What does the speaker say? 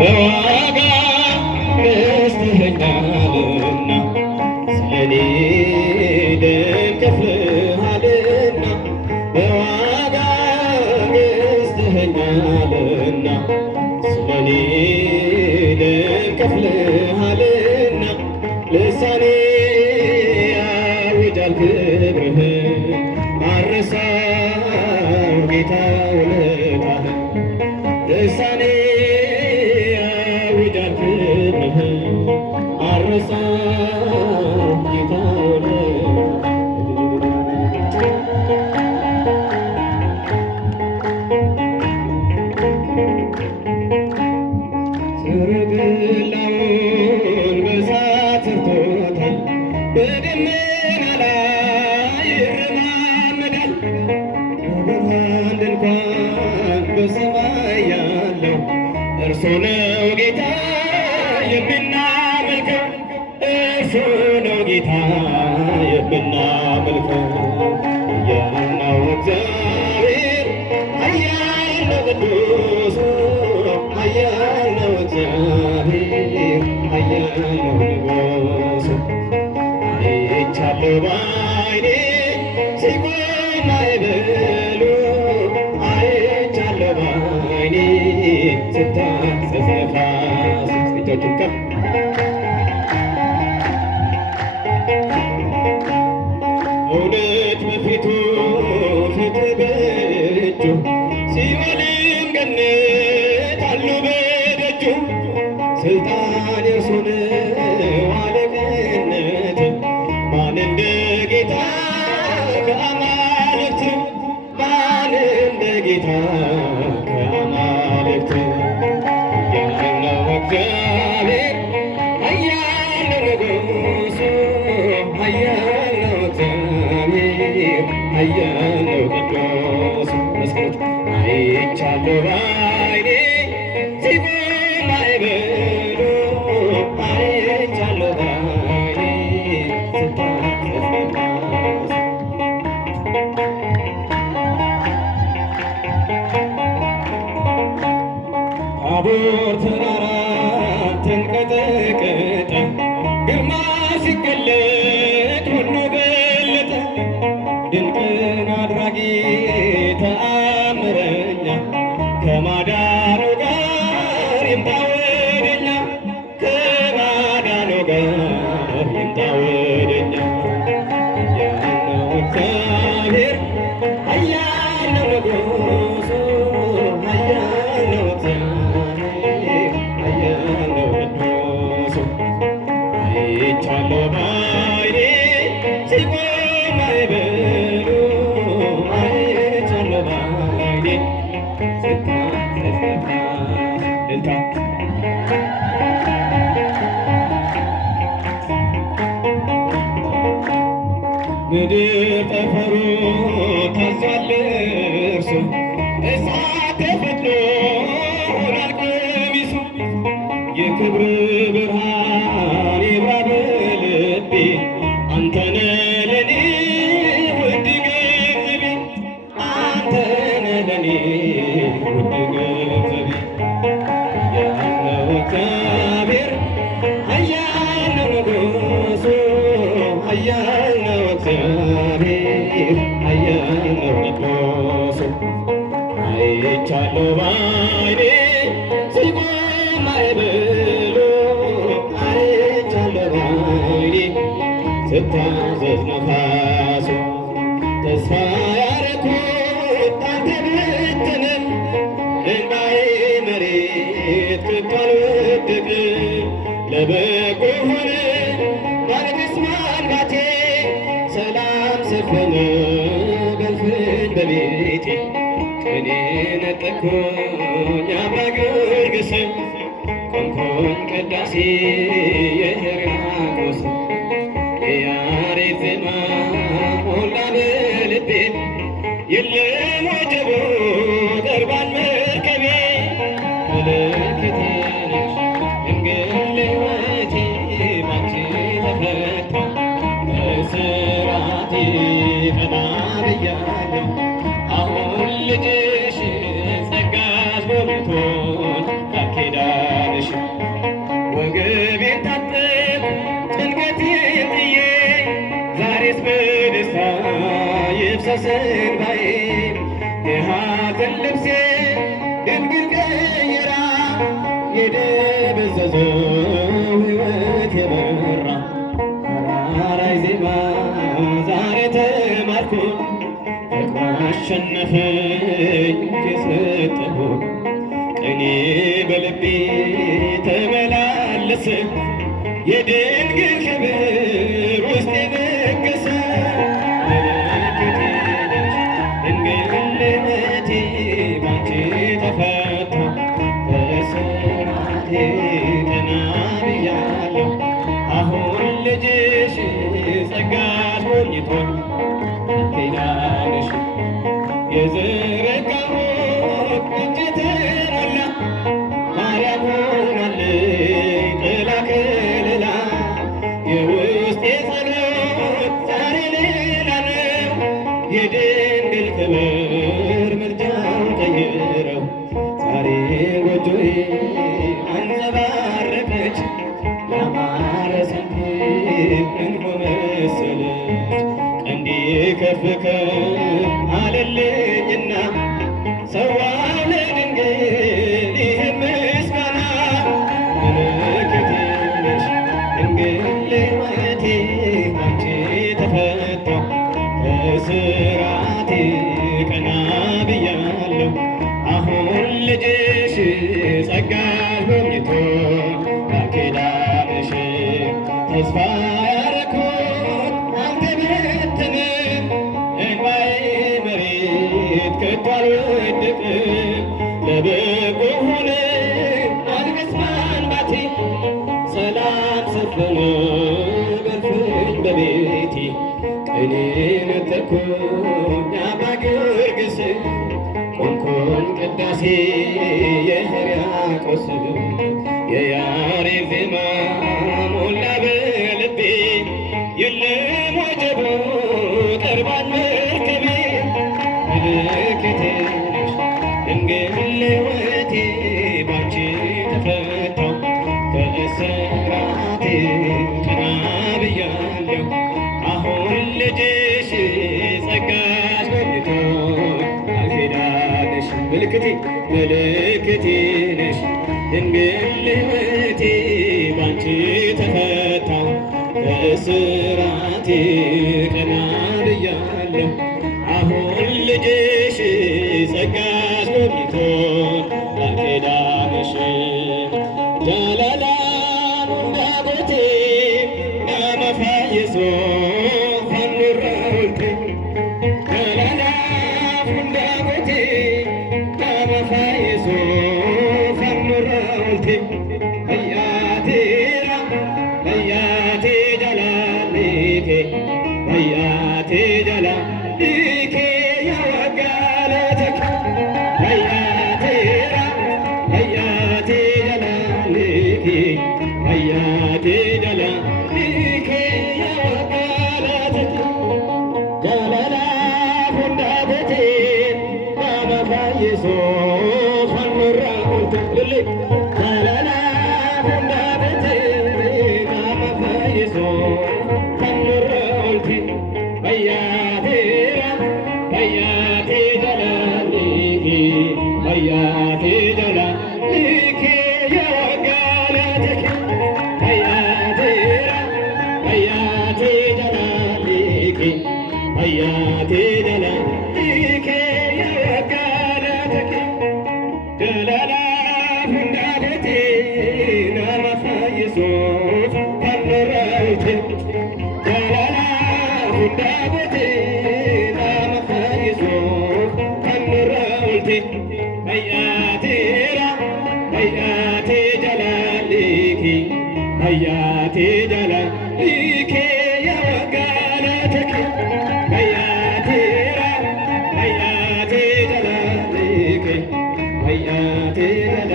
በዋጋ ገዝተኸኛልና ስለኔ ደም ከፍለሃልና በዋጋ ገዝተኸኛልና ስለኔ ደም ከፍለሃልና ልሳኔ ያውጃል ክብርህን አልረሳም ጌታ ውለታህን ልሳኔ ያውጃል ክብርህን አልረሳም ጌታ ሰረገላውን በእሳት ሰርቶታል በደመና ላይ ይረማመዳል በብርሃን ድንኳን በሰማይ ያለው እርሱ ነው ጌታ የምናመልከው እርሱ ነው ጌታ የምናመልከው ኃያል ነው እግዚአብሔር ኃያል ነው ቅዱስ ኃያል ነው እግዚአብሔር ኃያል ነው ንጉሥ አይቻለሁ በዓይኔ ሲቆም ማዕበሉ አይቻለሁ በዓይኔ ሲታዘዝ ነፋስ እጆቹን ከፍ እውነት በፊቱ ፍትሕ በእጁ ሲኦልም ገነት አሉ በደጁ ስልጣን የእርሱ ነው አለቅነት ማን እንደ ጌታ ከአማልክት ማን እንደ ጌታ ከአማልክት ኃያል ነው እግዚአብሔር ኃያል ነው ንጉሡ ኃያል ነው እግዚአብሔር ኃያል ነው ቅዱስ መስቀሎች አይቻለሁ በዓይኔ ሲቆም ማዕበሉ አይቻለሁ በዓይኔ ሲታዘዝ ነፋስ ታቦር ተራራ ተንቀጠቀጠ ግርማ ሲገለጥ ሁሉ ገለጠ ድንቅን አድራጊ ተአምረኛ ከማዳኑ ጋር ይምጣ ወደኛ ከማዳኑ ጋር ይምጣ ወደኛ ኃያል ነው እግዚአብሔር ኃያል ነው ንጉሡ ኃያል ነው እግዚአብሔር ኃያል ነው ቅዱሱ አይቻለሁ በዓይኔ ሲቆም ማዕበሉ አይቻለሁ በዓይኔ ሲታዘዝ ነፋስ እልልታ ምድር ጠፈሩ ታዟል እርሱ እሳት ተፈትሎ ሆኗል ቀሚሱ የክብር ብርሃን ይብራ በልቤ አንተ ነህ ለኔ ውድ ገንዘቤ አንተ ነህ ለኔ ውድ ገንዘቤ ኃያል ነው እግዚአብሔር ኃያል ነው ንጉሡ ኃያል ነው እግዚአብሔር ኃያል ነው ቅዱሱ አይቻለሁ በዓይኔ ሲቆም ማዕበሉ አይቻለሁ በዓይኔ ሲታዘዝ ነፋሱ ተስፋ ያረኩት አንተ ብትሆንም እንባዬ መሬት ከቶ አልወደቅም ለበጎ ሆነ ማልቀስ ማንባቴ ሰላም ሰፈነ በእልፍኝ በቤቴ ቅኔ ነጠቅኩኝ አባ ጊዮርጊስ ቆምኩኝ ቅዳሴ የሕርያቆስ የያሬድ ዜማ ሞላ በልቤ የለም ወጀቡ ቀርቧል መርከቤ ምልክቴ ነሽ ድንግል ሕይወቴ ባንቺ ተፈታ ከእስራቴ ቀና ብያለሁ አሁን ልጅሽ ጸጋሽ ጎብኝቶኝ ቃል ኪዳንሽ አሸነፈኝ የሰጠሁት ቅኔ በልቤ ተመላለሰ የድንግል ክብር ውስጤ ነገሰ። ድንግልነቴ ባንቺ ተፈታ ከእስራቴ ቀና ብያለሁ። አሁን ልጅሽ ጸጋሽ ሞልቶኝ ኪዳንሽ የዘረጋሁት እጄ ተሞላ። ማርያም ሆናለች ጥላ ከለላ የውስጤ ጸሎት ዛሬ ሌላ ነው። የድንግል ክብር ምልጃው ቀይረው ዛሬ ጎጆዬ አንጸባረቀች። ያማረ ሰንፔር እንኮ መሰለች ቀንዴ ከፍ ከፍ አለልኝና ሰዋው ለድንግል ይህ ምስጋና። ምልክቴ ነሽ ድንግል ሕይወቴ ባንቺ ተፈታሁ ከእስራቴ ቀና ብያለሁ። አሁን ልጅሽ ጸጋሽ ጎብኝቶ ኪዳንሽ ተስፋ ያረኩት አልተበተንም። እንባዬ መሬት ከቶ አልወደቅም። ለበጎ ሆነ ማልቀስ ማንባቴ ሰላም ሰፈነ በእልፍኝ በቤቴ። ቅኔ ነጠቅኩኝ አባ ጊዮርጊስ ቆምኩኝ ቅዳሴ የሕርያቆስ የያሬድ ዜማ ሞላ በልቤ የለም ወጀቡ ቀርቧል መርከቤ። ምልክቴ ነሽ ድንግል ሕይወቴ ባንቺ ተፈታሁ ከእስራቴ ቀና ብያለሁ። አሁን ልጅሽ ጸጋሽ ጎብኝቶኝ ኪዳንሽ ምልክቴ ነሽ ድንግል ሕይወቴ ባንቺ ተፈታሁ ከእስራቴ ቀና ብያለሁ። አሁን ልጅሽ ጸጋሽ ጎብኝቶኝ ኪዳንሽ ጃላላኑ እንዳጎቴ ናመፋየሶ ፈኑራውልቴ ጃላላኑ እንዳጎቴ ናመፋየሶ በያቴ ጀላሊኬ ያወጋለተከ በያቴ ጀላሊኬ በያቴ ጀላሊኬ ያወጋለተከ ጃላላ ሁንዳበቴ ናመፋየሶ ፈኑራውልቴ ጃላላ ሁንዳበቴ ናመፋየሶ በያቴ ጀላሊኬ የወጋለተከ በያቴ ጀላሊኬ በያቴ ጀላሊኬ የወጋለተከ ደለላ ሁንዳበቴ ናመፋየሶ ፈኑራውልቴ ደለላ ሁንዳበቴ ናመፋየሶ ፈኑራውልቴ በያቴ ጀላሊኬ በያቴ ጀላሊኬ የወጋለተከ በያቴ ጀላሊኬ በያቴ ጀላ